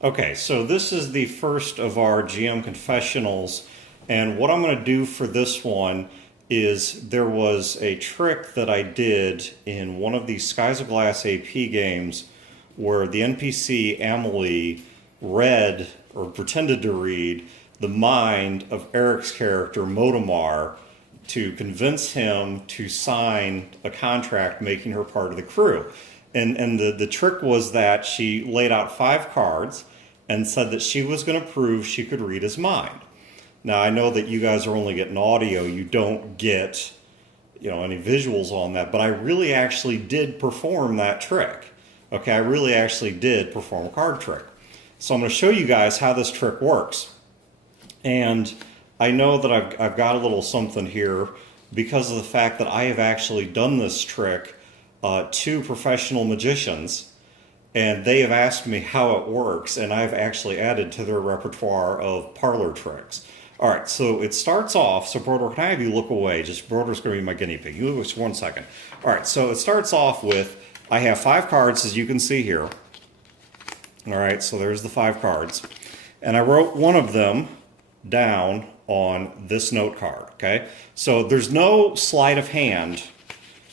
Okay, so this is the first of our GM confessionals, and what I'm going to do for this one is there was a trick that I did in one of these Skies of Glass AP games where the NPC Amelie read or pretended to read the mind of Eric's character Motumar to convince him to sign a contract making her part of the crew. And the trick was that she laid out 5 cards and said that she was going to prove she could read his mind. Now, I know that you guys are only getting audio. You don't get, any visuals on that, but I really actually did perform that trick. Okay, I really actually did perform a card trick. So I'm going to show you guys how this trick works. And I know that I've got a little something here because of the fact that I have actually done this trick to professional magicians, and they have asked me how it works, and I've actually added to their repertoire of parlor tricks. All right, so it starts off, so Broder, can I have you look away? Just Broder's going to be my guinea pig. You look just 1 second. All right, so it starts off with, I have 5 cards, as you can see here. All right, so there's the 5 cards. And I wrote one of them down on this note card, okay? So there's no sleight of hand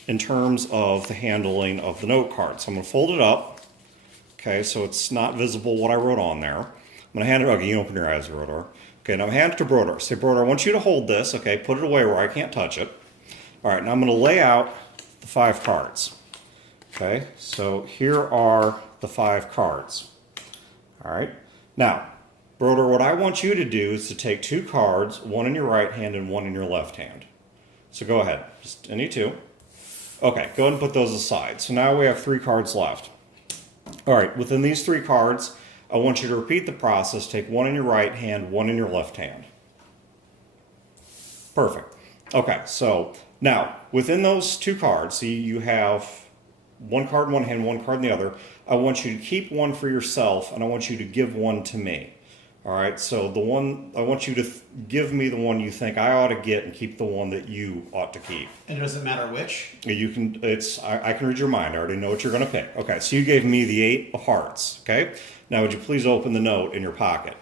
in terms of the handling of the note card. So I'm going to fold it up, okay, so it's not visible what I wrote on there. I'm going to hand it, okay, you open your eyes, Broder. Okay, now I'm hand it to Broder. Say, Broder, I want you to hold this, okay, put it away where I can't touch it. All right, now I'm going to lay out the 5 cards. Okay, so here are the 5 cards. All right, now, Broder, what I want you to do is to take 2 cards, one in your right hand and one in your left hand. So go ahead, just any 2. Okay, go ahead and put those aside. So now we have 3 cards left. All right, within these 3 cards, I want you to repeat the process. Take one in your right hand, one in your left hand. Perfect. Okay, so now within those 2 cards, see you have 1 card in one hand, 1 card in the other. I want you to keep one for yourself, and I want you to give one to me. All right, so the one, I want you to give me the one you think I ought to get and keep the one that you ought to keep. And it doesn't matter which? You can, I can read your mind. I already know what you're going to pick. Okay, so you gave me the 8 of hearts, okay? Now, would you please open the note in your pocket?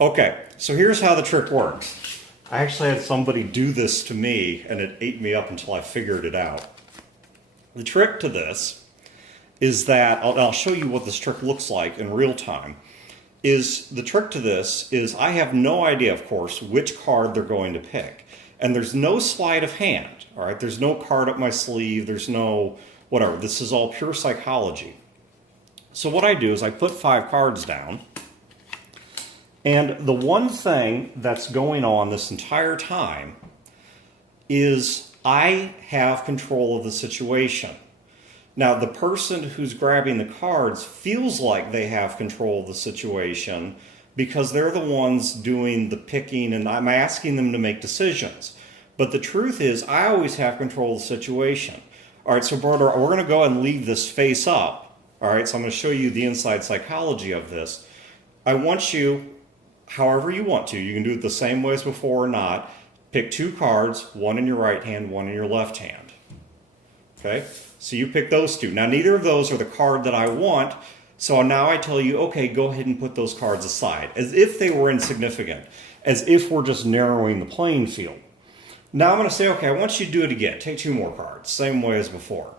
Okay, so here's how the trick works. I actually had somebody do this to me, and it ate me up until I figured it out. The trick to this is that, I'll show you what this trick looks like in real time, the trick to this is I have no idea, of course, which card they're going to pick. And there's no sleight of hand, all right? There's no card up my sleeve, there's no whatever. This is all pure psychology. So what I do is I put 5 cards down, and the one thing that's going on this entire time is I have control of the situation. Now, the person who's grabbing the cards feels like they have control of the situation because they're the ones doing the picking and I'm asking them to make decisions. But the truth is, I always have control of the situation. All right, so Broder, we're going to go and leave this face up. All right, so I'm going to show you the inside psychology of this. I want you, however you want to, you can do it the same way as before or not, pick 2 cards, one in your right hand, one in your left hand. Okay? So you pick those 2. Now, neither of those are the card that I want, so now I tell you, okay, go ahead and put those cards aside, as if they were insignificant, as if we're just narrowing the playing field. Now I'm going to say, okay, I want you to do it again. Take 2 more cards, same way as before.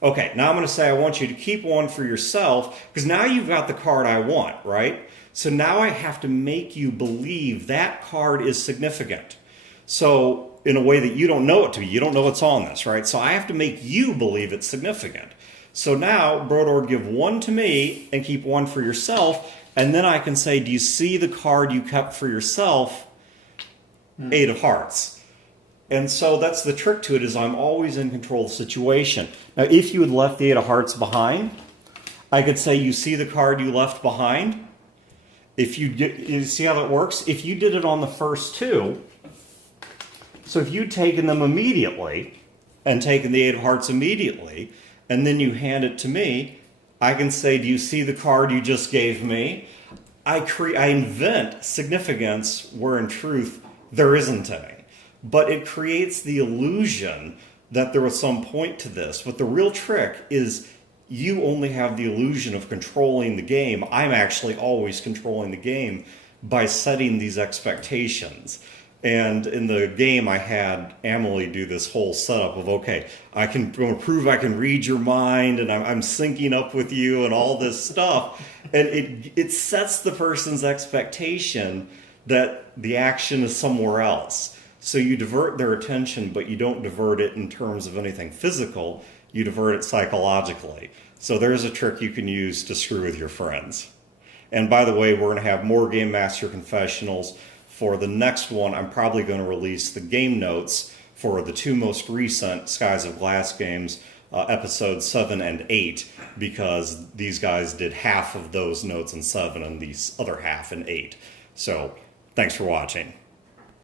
Okay, now I'm going to say I want you to keep one for yourself, because now you've got the card I want, right? So now I have to make you believe that card is significant. So in a way that you don't know it to be. You don't know what's on this, right? So I have to make you believe it's significant. So now, Broder, give 1 to me and keep 1 for yourself, and then I can say, do you see the card you kept for yourself? 8 of hearts. And so that's the trick to it, is I'm always in control of the situation. Now, if you had left the 8 of hearts behind, I could say, you see the card you left behind? You see how that works? If you did it on the first 2, so if you'd taken them immediately and taken the 8 of hearts immediately, and then you hand it to me, I can say, do you see the card you just gave me? I invent significance where in truth there isn't any. But it creates the illusion that there was some point to this. But the real trick is you only have the illusion of controlling the game. I'm actually always controlling the game by setting these expectations. And in the game, I had Amelie do this whole setup of, okay, I'm going to prove I can read your mind, and I'm syncing up with you and all this stuff. And it sets the person's expectation that the action is somewhere else. So you divert their attention, but you don't divert it in terms of anything physical. You divert it psychologically. So there's a trick you can use to screw with your friends. And by the way, we're going to have more Game Master Confessionals. For the next one, I'm probably going to release the game notes for the two most recent Skies of Glass games, episodes 7 and 8, because these guys did half of those notes in 7 and the other half in 8. So, thanks for watching.